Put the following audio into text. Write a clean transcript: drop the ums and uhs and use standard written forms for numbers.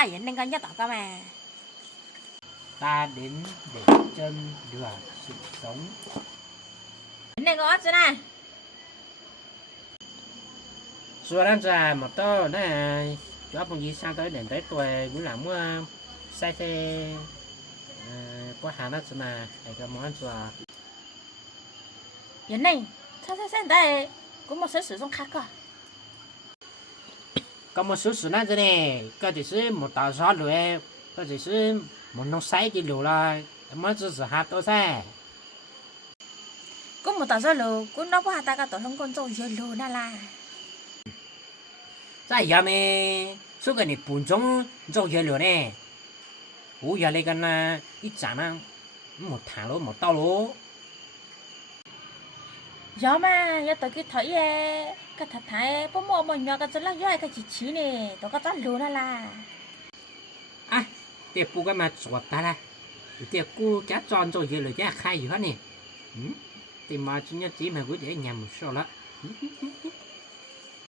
ai vậy nên con nhớ tao cơ mà. Ta đến để chân được sự sống. Nên có chứ này. Rồi đang già một tơ này cho bằng gì sang tới đến tới tuổi cũng làm sai xe có hàng đó mà hay cái món rồi Vậy này, sao đây cũng một số sử dụng khác cơ. có một số sự năng thế này có thể是một tàu gió rồi có thể是một nông say chỉ lù là mới chỉ是hạt thôi sao Cũng một tờ gió lù, cũng nó có hạt ta cả tổ lông con dâu dưa lù nà là.在下面说个你本种做嘢了呢，我要你跟那一站啊，冇谈咯，冇到咯。 Gió mà, giờ tới cái thấy cái thật thái, bố mùa mình nhỏ cái chân lắc gió cái chỉ nè, tôi có chân lù nà là. 啊，这不干嘛做得啦？这姑家装做嘢了，家开以后呢，这嘛今日只咪嗰啲人唔少啦。